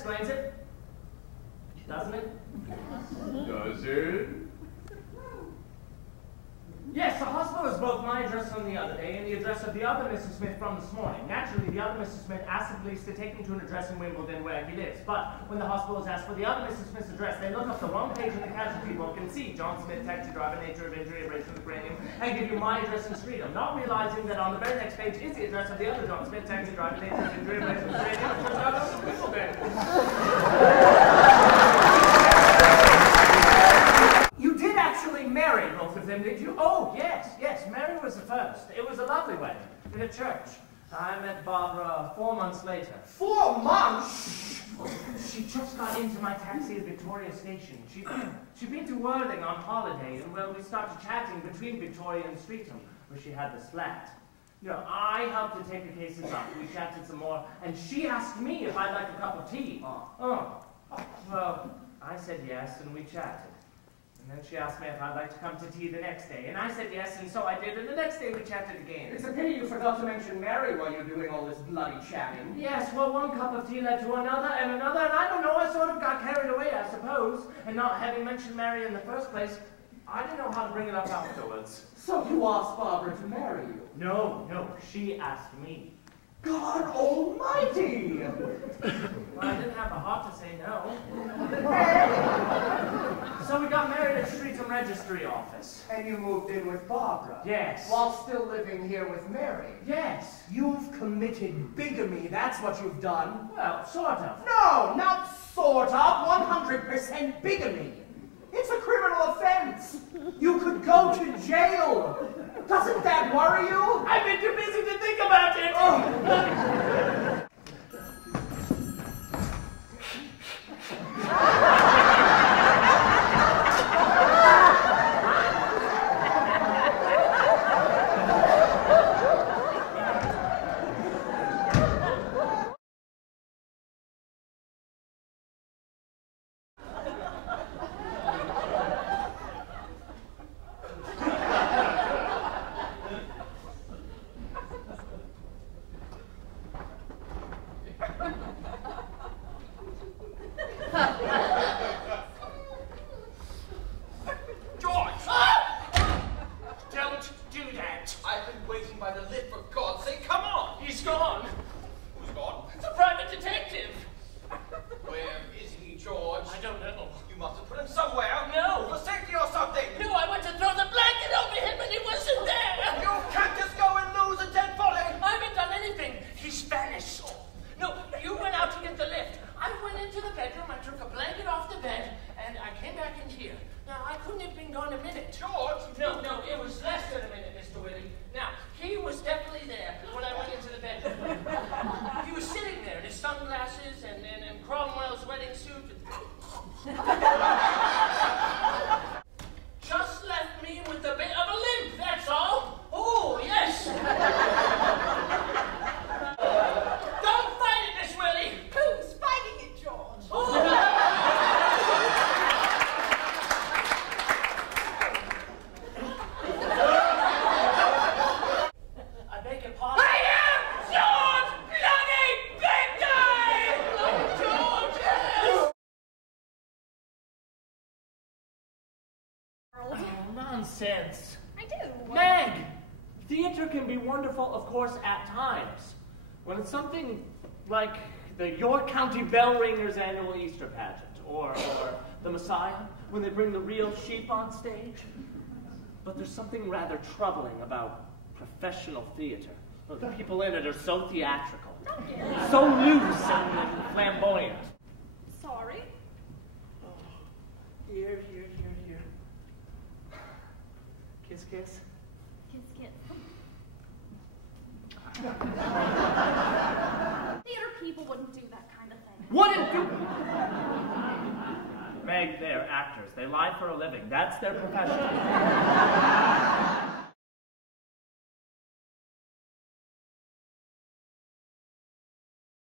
explains it. Doesn't it? Does it? Yes, the hospital is both my address from the other day and the address of the other Mrs. Smith from this morning. Naturally, the other Mrs. Smith asked the police to take him to an address in Wimbledon where he lives. But when the hospital is asked for the other Mrs. Smith's address, they look up the wrong page in the casualty book and see John Smith, taxi driver, nature of injury, abrasion of the cranium, and give you my address and street. I'm not realizing that on the very next page is the address of the other John Smith, taxi driver, nature of injury, abrasion of the cranium, which turns out to be Wimbledon. You did actually marry both of them, did you? Oh, yes, yes. Mary was the first. It was a lovely wedding in a church. I met Barbara 4 months later. 4 months? She just got into my taxi at Victoria Station. She'd been to Worthing on holiday, and well, we started chatting between Victoria and Streatham, where she had this flat. You know, I helped her take the cases up. We chatted some more, and she asked me if I'd like a cup of tea. Well, I said yes, and we chatted. And then she asked me if I'd like to come to tea the next day, and I said yes, and so I did, and the next day we chatted again. It's a pity you forgot to mention Mary while you're doing all this bloody chatting. Yes, well, one cup of tea led to another, and I don't know, I sort of got carried away, I suppose, and not having mentioned Mary in the first place, I didn't know how to bring it up afterwards. So you asked Barbara to marry you? No, she asked me. God almighty! Well, I didn't have the heart to say no. So we got married at Streatham Registry Office. And you moved in with Barbara? Yes. While still living here with Mary? Yes. You've committed bigamy, that's what you've done. Well, sort of. No, not sort of. 100% bigamy. It's a criminal offense. You could go to jail. Doesn't that worry you? I've been too busy to think about it. Oh. Nonsense. I do. Meg! Theater can be wonderful, of course, at times. When it's something like the York County Bell Ringers annual Easter pageant, or the Messiah, when they bring the real sheep on stage. But there's something rather troubling about professional theater. The people in it are so theatrical, so loose and flamboyant. Sorry. Here. Kiss, kiss. Kiss, kiss. Theater people wouldn't do that kind of thing. Wouldn't do? Meg, they're actors. They lie for a living. That's their profession.